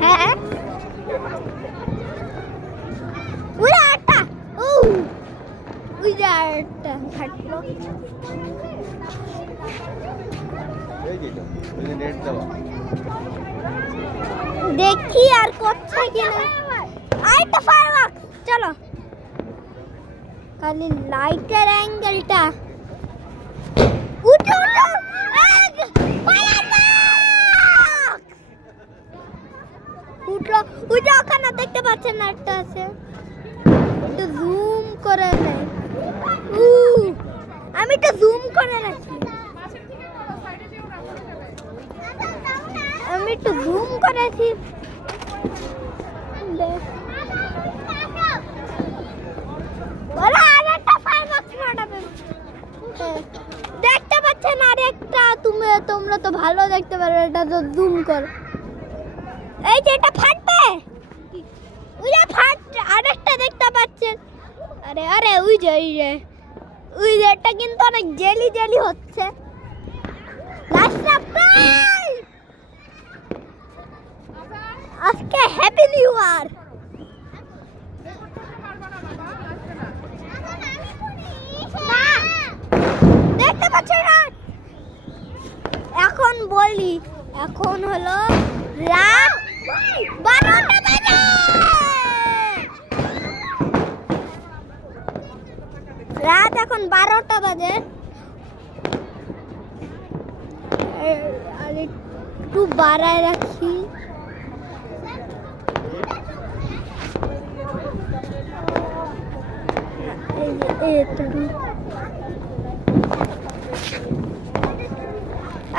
হ্যাঁ ওই আটটা ওই যে আটটা ফাটলো। দেখি আর করছে কিনা। আরেকটা ফায়ারওয়ার্কস, চলো খালি লাইটের অ্যাঙ্গেলটা উঠো উঠো। উঠলো ওই যে ওখানে দেখতে পাচ্ছেন না একটা আছে, একটু জুম করে নেই। আমি একটু জুম করে রাখি, আমি একটু জুম করেছি। দেখতে পাচ্ছেন আরেকটা, তোমরা তো ভালো দেখতে পারো, এটা তো জুম কর। এই যে এটা ফাটবে, ওই যে আরেকটা দেখতে পাচ্ছেন। আরে আরে ওই যে এটা কিন্তু অনেক জেলি জেলি হচ্ছে। আজকে হ্যাপি নিউ ইয়ার। দেখতে পাচ্ছেন না? এখন বলি, এখন হলো রাত 12টা বাজে। রাত এখন 12টা বাজে। আর একটু বাড়ায় রাখি।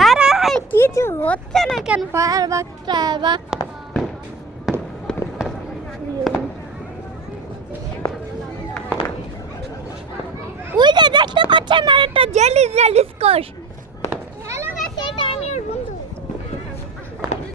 আরে কিছু হচ্ছে না কেন? ফায়ার বাক্সটা ওই যে দেখতে পাচ্ছেন আর একটা জেলি জেলি স্কোশ।